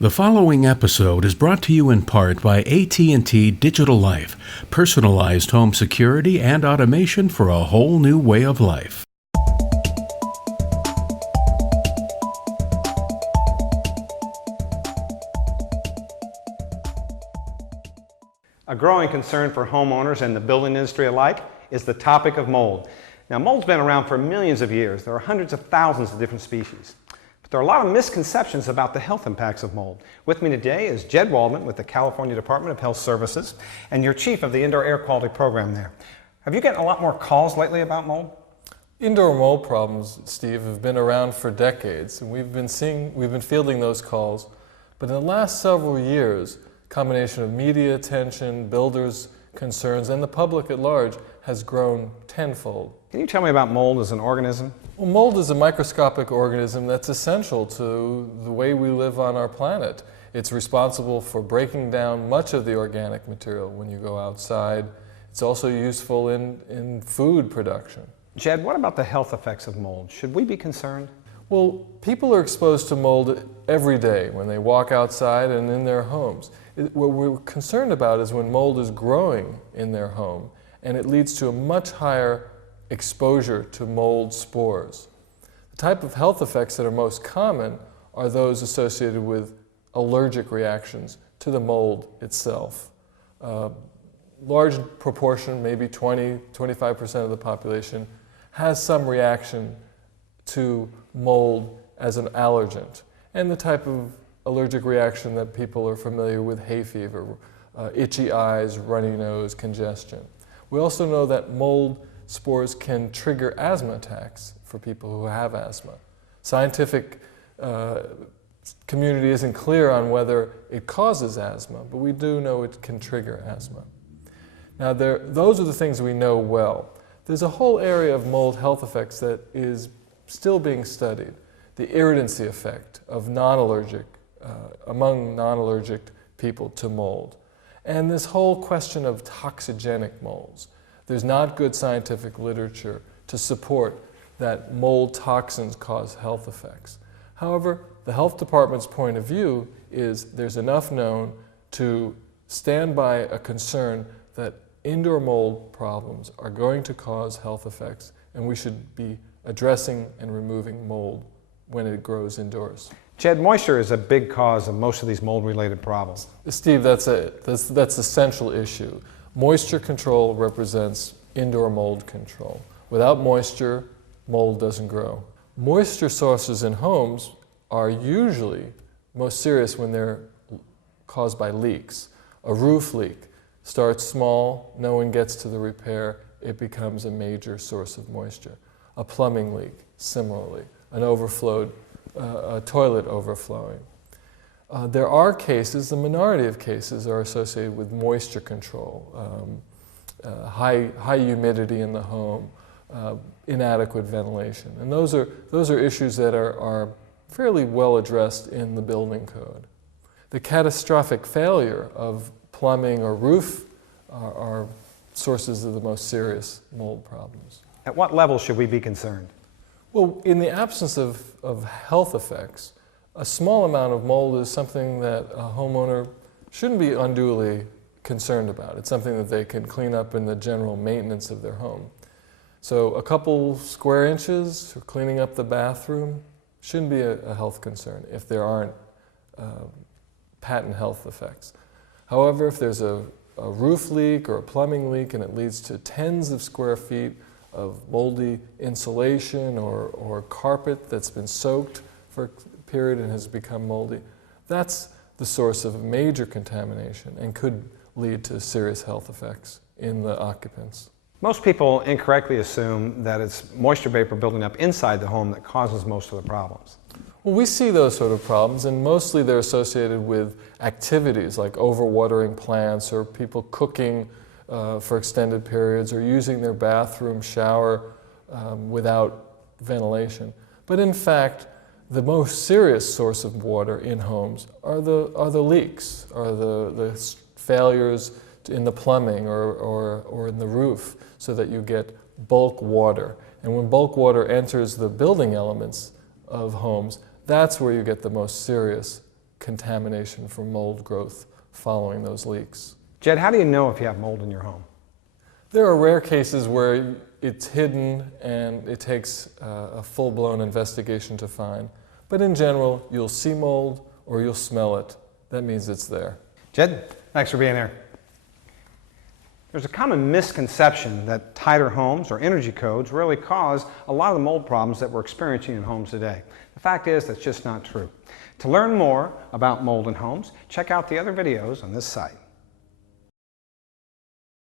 The following episode is brought to you in part by AT&T Digital Life, personalized home security and automation for a whole new way of life. A growing concern for homeowners and the building industry alike is the topic of mold. Now, mold's been around for millions of years. There are hundreds of thousands of different species. But there are a lot of misconceptions about the health impacts of mold. With me today is Jed Waldman with the California Department of Health Services, and you're chief of the Indoor Air Quality Program there. Have you gotten a lot more calls lately about mold? Indoor mold problems, Steve, have been around for decades, and we've been fielding those calls. But in the last several years, a combination of media attention, builders' concerns, and the public at large has grown tenfold. Can you tell me about mold as an organism? Well, mold is a microscopic organism that's essential to the way we live on our planet. It's responsible for breaking down much of the organic material when you go outside. It's also useful in food production. Jed, what about the health effects of mold? Should we be concerned? Well, people are exposed to mold every day when they walk outside and in their homes. What we're concerned about is when mold is growing in their home and it leads to a much higher exposure to mold spores. The type of health effects that are most common are those associated with allergic reactions to the mold itself. Large proportion, maybe 20–25% of the population, has some reaction to mold as an allergent. And the type of allergic reaction that people are familiar with: hay fever, itchy eyes, runny nose, congestion. We also know that mold spores can trigger asthma attacks for people who have asthma. Scientific community isn't clear on whether it causes asthma, but we do know it can trigger asthma. Now, those are the things we know well. There's a whole area of mold health effects that is still being studied: the irritancy effect of among non-allergic people to mold, and this whole question of toxigenic molds. There's not good scientific literature to support that mold toxins cause health effects. However, the health department's point of view is there's enough known to stand by a concern that indoor mold problems are going to cause health effects, and we should be addressing and removing mold when it grows indoors. Jed, moisture is a big cause of most of these mold-related problems. Steve, that's the central issue. Moisture control represents indoor mold control. Without moisture, mold doesn't grow. Moisture sources in homes are usually most serious when they're caused by leaks. A roof leak starts small, no one gets to the repair, it becomes a major source of moisture. A plumbing leak, similarly. A toilet overflowing. There are cases, the minority of cases are associated with moisture control, high humidity in the home, inadequate ventilation. And those are issues that are fairly well addressed in the building code. The catastrophic failure of plumbing or roof are sources of the most serious mold problems. At what level should we be concerned? Well, in the absence of health effects, a small amount of mold is something that a homeowner shouldn't be unduly concerned about. It's something that they can clean up in the general maintenance of their home. So a couple square inches for cleaning up the bathroom shouldn't be a health concern if there aren't patent health effects. However, if there's a roof leak or a plumbing leak and it leads to tens of square feet of moldy insulation or carpet that's been soaked for a period and has become moldy, that's the source of major contamination and could lead to serious health effects in the occupants. Most people incorrectly assume that it's moisture vapor building up inside the home that causes most of the problems. Well, we see those sort of problems, and mostly they're associated with activities like overwatering plants or people cooking for extended periods or using their bathroom shower without ventilation. But in fact, the most serious source of water in homes are the leaks, are the failures in the plumbing or in the roof, so that you get bulk water. And when bulk water enters the building elements of homes, that's where you get the most serious contamination from mold growth following those leaks. Jed, how do you know if you have mold in your home? There are rare cases where it's hidden and it takes a full-blown investigation to find. But in general, you'll see mold or you'll smell it. That means it's there. Jed, thanks for being here. There's a common misconception that tighter homes or energy codes really cause a lot of the mold problems that we're experiencing in homes today. The fact is that's just not true. To learn more about mold in homes, check out the other videos on this site.